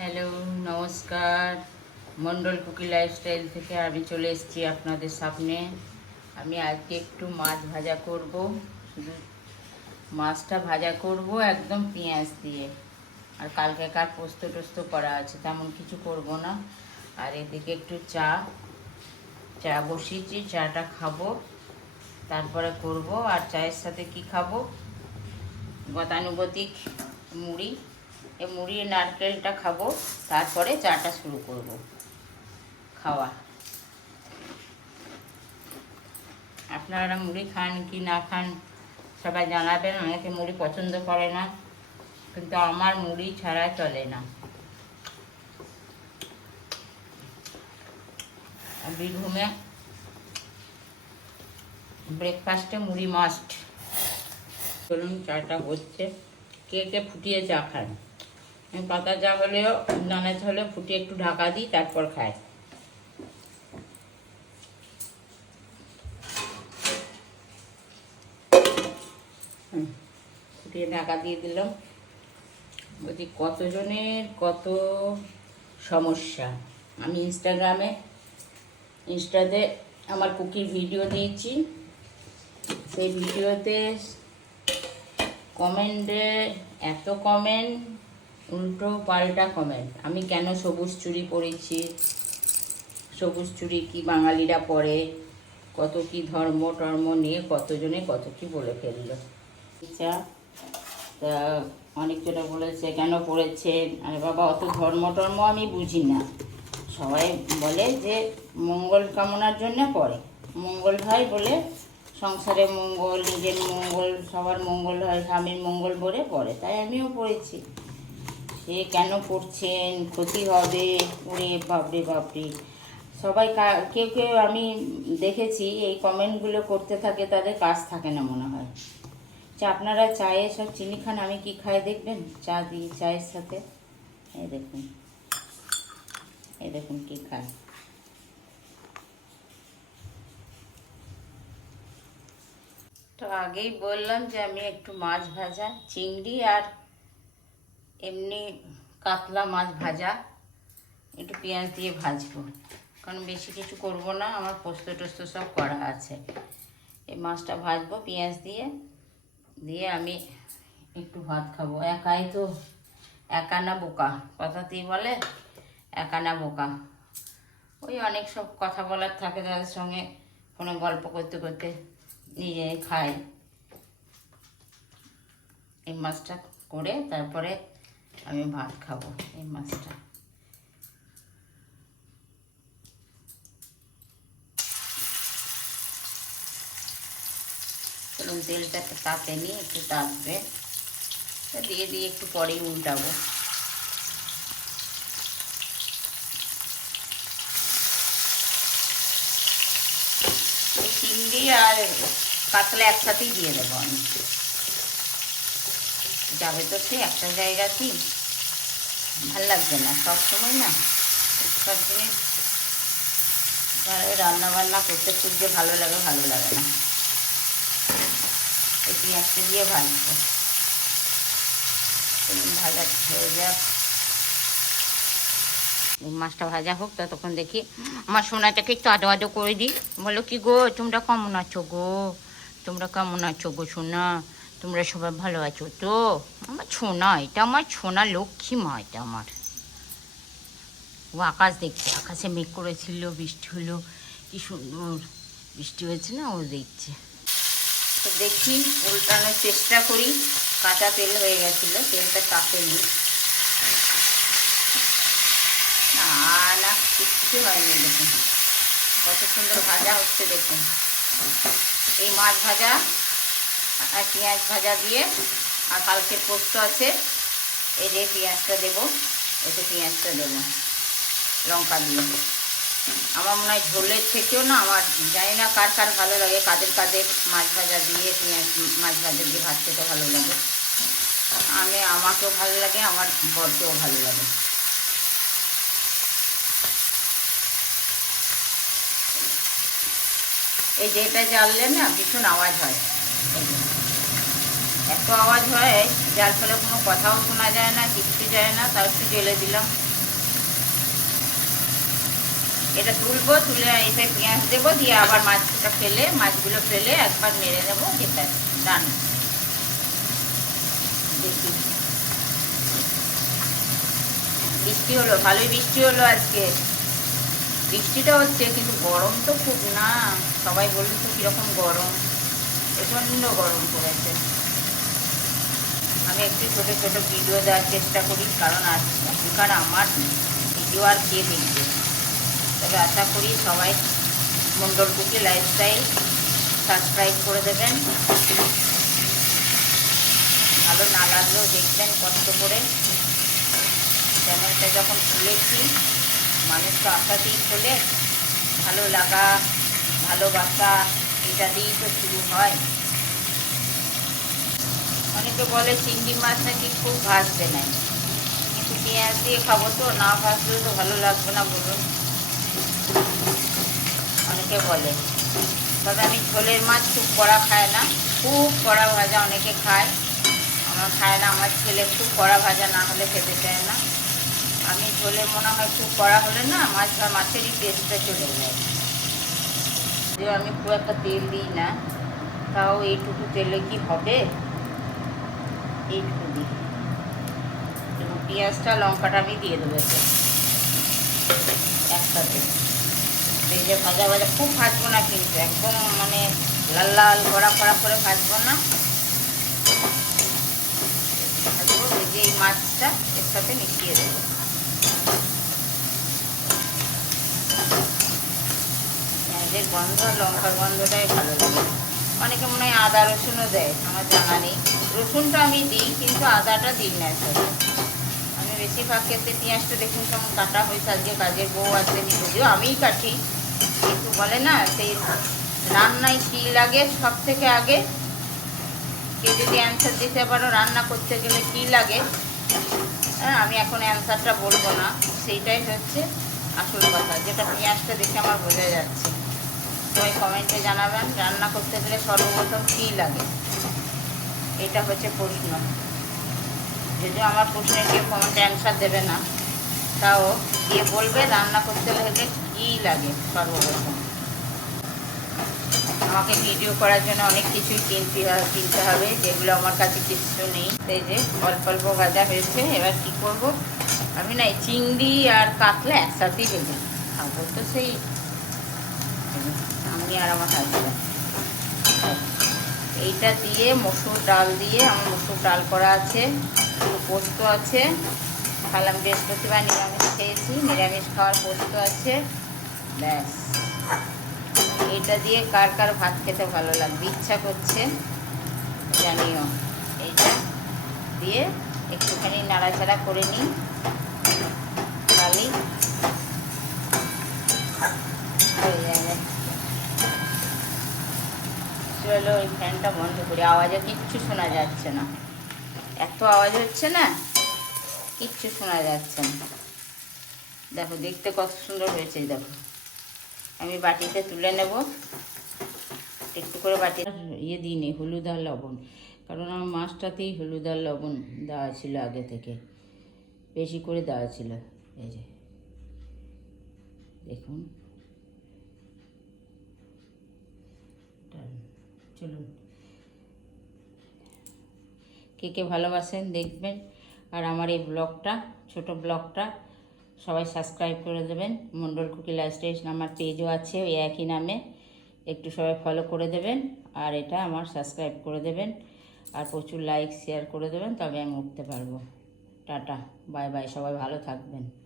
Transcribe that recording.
Hello, নমস্কার। Mondal cookie lifestyle থেকে আমি চলে এসেছি আপনাদের সামনে। আমি আজকে একটু মাছ ভাজা করব। শুধু মাছটা ভাজা করব একদম পেঁয়াজ দিয়ে। আর কালকে কার পোস্ত টোস্ত করা আছে, তেমন কিছু করব না। আর এদিকে একটু চা। চা বসিয়েছি, চাটা খাব। তারপরে করব। আর চায়ের সাথে কি খাব? গতানুগতিক মুড়ি। মুড়ি, নারকেলটা খাব, তারপরে চাটা শুরু করব, খাওয়া। আপনারা মুড়ি খান কি না খান, সবাই জানাবেন, অনেকে মুড়ি পছন্দ করে না, কিন্তু আমার মুড়ি ছাড়া চলে না। বীরভূমে ব্রেকফাস্টে মুড়ি মাস্ট চলুন, চাটা হচ্ছে। কে কে ফুটিয়ে চা খান? পাতা চা হলেও দানা চা হলেও ফুটিয়ে একটু ঢাকা দিই, তারপর খাই। ফুটিয়ে ঢাকা দিয়ে দিলাম। বলছি, কতজনের কত সমস্যা? আমি ইনস্টাগ্রামে, ইনস্টাতে আমার কুকির ভিডিও দিয়েছি। সেই ভিডিওতে কমেন্টে এত কমেন্ট উল্টো পাল্টা কমেন্ট আমি কেন সবুজ চুড়ি পরেছি? সবুজ চুড়ি কি বাঙালিরা পরে? কত কি ধর্ম টর্ম নিয়ে কতজনে কত কি বলে ফেলল? আচ্ছা তা অনেকজনে বলেছে, কেন পড়েছেন আরে বাবা, অত ধর্ম টর্ম আমি বুঝি না। সবাই বলে যে, মঙ্গল কামনার জন্য পড়ে মঙ্গল হয় বলে সংসারে মঙ্গল, নিজের মঙ্গল, সবার মঙ্গল হয়, স্বামীর মঙ্গল বলে পড়ে তাই আমিও পড়েছি সে কেন পড়ছেন ক্ষতি হবে? ওরে বাপরে বাপরে। সবাই কেউ কেউ আমি দেখেছি, এই কমেন্টগুলো করতে থাকে, তাদের কাজ থাকে না মনে হয়। চা আপনারা চায়ে সব চিনি খান, আমি কি খাই দেখবেন? চা দিই চায়ের সাথে। এই দেখুন। এই দেখুন কি খায়। তো আগেই বললাম যে আমি একটু মাছ ভাজা, চিংড়ি আর এমনি কাতলা মাছ ভাজা, একটু পেঁয়াজ দিয়ে ভাজবো। কারণ বেশি কিছু করব না, আমার পোস্ত টোস্ত সব করা আছে। এই মাছটা ভাজবো, পেঁয়াজ দিয়ে দিয়ে আমি একটু ভাত খাব। একাই তো, একা না বোকা, কথাতেই বলে, একা না বোকা। ওই অনেক সব কথা বলার থাকে, তাদের সঙ্গে কোনো গল্প করতে করতে নিজে খাই। এই মাছটা করে তারপরে আমি ভাত খাব, এই মাছটা। চলুন তেলটা একটু তাতে নিয়ে একটু তাতবে। তা দিয়ে দিয়ে একটু পরেই উল্টাবো। চিংড়ি আর কাতলা একসাথেই দিয়ে দেবো আমি। যাবে তো সে একটা জায়গাতেই ভালো লাগবে না সব সময় না সব জিনিস রান্না বান্না করতে যে ভালো লাগে ভালো লাগে না। এই পেঁয়াজটা দিয়ে ভাজবো। ভাজা হয়ে যাক। মাছটা ভাজা হোক, ততক্ষণ দেখি আমার সোনাটাকে একটু আদো আদো করে দিই। বলো কি গো, তোমরা কেমন আছো গো? তোমরা কেমন আছো গো সোনা? তোমরা সবাই ভালো আছো তো? আমার সোনা এটা আমার ছোনা লক্ষ্মী মা, এটা আমার। ও আকাশ দেখছে, আকাশে মেঘ করেছিল, বৃষ্টি হলো, কি সুন্দর বৃষ্টি হয়েছে না, ও দেখছে। তো দেখি, উল্টানোর চেষ্টা করি, কাঁচা তেল হয়ে গেছিল, তেলটা তাপেনি না না, কিচ্ছু হয়নি দেখুন। কত সুন্দর ভাজা হচ্ছে দেখুন। এই মাছ ভাজা আর পেঁয়াজ ভাজা দিয়ে, আর কালকে পোস্ত আছে, এই যে পেঁয়াজটা দেবো এতে পেঁয়াজটা দেবো, লঙ্কা দিয়ে। আমার মনে হয় ঝোলের থেকেও না, আমার জানি না কার কার ভালো লাগে, কাদের কাদের মাছ ভাজা দিয়ে, পেঁয়াজ মাছ ভাজা দিয়ে ভাত খেতে ভালো লাগে। আমি, আমাকেও ভালো লাগে, আমার বরকেও ভালো লাগে। এই যেটা জ্বাললে না ভীষণ আওয়াজ হয়। এত আওয়াজ হয়, যার ফলে কোনো কথাও শোনা যায় না কিচ্ছু যায় না তাও একটু জেলে দিলাম। এটা তুলবো, তুলে এতে পেঁয়াজ দেবো, দিয়ে আবার মাছটা ফেলে, মাছগুলো ফেলে একবার নেড়ে দিয়ে ব্যাস ডান। দেখি। বৃষ্টি হলো, ভালোই বৃষ্টি হলো আজকে। বৃষ্টিটা হচ্ছে, কিন্তু গরম তো খুব না। সবাই বলল তো কীরকম গরম। প্রচণ্ড গরম পড়েছে। আমি একটু ছোটো ছোটো ভিডিও দেওয়ার চেষ্টা করি, কারণ আজ এখনকার আমার ভিডিও আর কে দেখবে? তবে আশা করি সবাই মণ্ডল কুকি লাইফস্টাইল সাবস্ক্রাইব করে দেবেন। ভালো না লাগলেও দেখবেন, কষ্ট করে চ্যানেলটা যখন খুলেছি, মানুষ তো আশাতেই খোলে। ভালো লাগা, ভালোবাসা দিয়েই তো শুরু হয়। অনেকে বলে চিংড়ি মাছ নাকি খুব ভাজতে নেয় কিন্তু পেঁয়াজ দিয়ে খাব তো, না ভাজলেও তো ভালো লাগবে না বলুন। অনেকে বলে। তবে আমি ঝোলের মাছ খুব কড়া খায় না, খুব কড়া ভাজা অনেকে খায়। আমার খায় না, আমার ছেলে খুব কড়া ভাজা না হলে খেতে চায় না। আমি ঝোলে মনে হয় খুব কড়া হলে না মাছ বা মাছেরই টেস্টটা চলে যায়। যদিও আমি খুব একটা তেল দিই না, তাও এইটুকু তেলে কি হবে? এইটুকু দিই। এবং পেঁয়াজটা, লঙ্কাটা আমি দিয়ে দেবো একসাথে। যে ভাজা ভাজা খুব ভাজবো না কিন্তু, একদম মানে লাল লাল কড়া কড়া করে ভাজবো না। ভাজবো যে এই মাছটা এর সাথে মিশিয়ে দেবো। গন্ধ, লঙ্কার গন্ধটাই ভালো লাগে। অনেকে মনে হয় আদা রসুনও দেয়, আমার জানা নেই। রসুনটা আমি দিই, কিন্তু আদাটা দিই না সাথে আমি বেশিরভাগ ক্ষেত্রে পেঁয়াজটা দেখুন কেমন কাটা হয়েছে। আজকে কাজের বউ আছে যদিও আমিই কাটি, কিন্তু বলে না, সেই রান্নায় কী লাগে সব থেকে আগে? কেউ যদি অ্যান্সার দিতে পারো, রান্না করতে গেলে কী লাগে? হ্যাঁ আমি এখন অ্যান্সারটা বলব না। সেইটাই হচ্ছে আসল কথা, যেটা পেঁয়াজটা দেখে আমার বোঝা যাচ্ছে। সবাই কমেন্টে জানাবেন, রান্না করতে গেলে সর্বপ্রথম কী লাগে? এটা হচ্ছে প্রশ্ন। যদিও আমার প্রশ্নের কেউ কমেন্টে অ্যান্সার দেবে না, তাও গিয়ে বলবে রান্না করতে হলে কী লাগে সর্বপ্রথম। আমাকে ভিডিও করার জন্য অনেক কিছুই কিনতে কিনতে হবে, যেগুলো আমার কাছে কিছু নেই। সেই যে অল্প অল্প ভাজা হয়েছে, এবার কি করব? আমি না চিংড়ি আর কাতলা একসাথেই ভেজে খাব তো সেই। আমি আর আমার হাজব্যান্ড এইটা দিয়ে মসুর ডাল দিয়ে আমার মসুর ডাল করা আছে পোস্ত আছে। খালাম বৃহস্পতিবার নিরামিষ খেয়েছি, নিরামিষ খাওয়ার পোস্ত আছে। ব্যাস। এইটা দিয়ে কার কার ভাত খেতে ভালো লাগবে? ইচ্ছা করছে, জানিও। এইটা দিয়ে একটুখানি নাড়াচাড়া করে নিই খালি হয়ে যাবে চলো ওই ফ্যানটা বন্ধ করি। আওয়াজে কিচ্ছু শোনা যাচ্ছে না। এত আওয়াজ হচ্ছে না, কিচ্ছু শোনা যাচ্ছে না। দেখো, দেখতে কত সুন্দর হয়েছে দেখো। আমি বাটিতে তুলে নেব। একটু করে বাটি ইয়ে দিইনি, হলুদ আর লবণ। কারণ আমার মাছটাতেই হলুদ আর লবণ দেওয়া ছিল আগে থেকে। বেশি করে দেওয়া ছিল। এই যে। দেখুন। চলুন। কে কে ভালোবাসেন দেখবেন। আর আমার এই ব্লগটা, ছোট ব্লগটা, সবাই সাবস্ক্রাইব করে দেবেন। মন্ডল কুকি লাইফস্টাইল আমার পেজও আছে, ওই একই নামে। একটু সবাই ফলো করে দেবেন, আর এটা আমার সাবস্ক্রাইব করে দেবেন। আর প্রচুর লাইক শেয়ার করে দেবেন, তবে আমি উঠতে পারব। টাটা বাই বাই সবাই ভালো থাকবেন।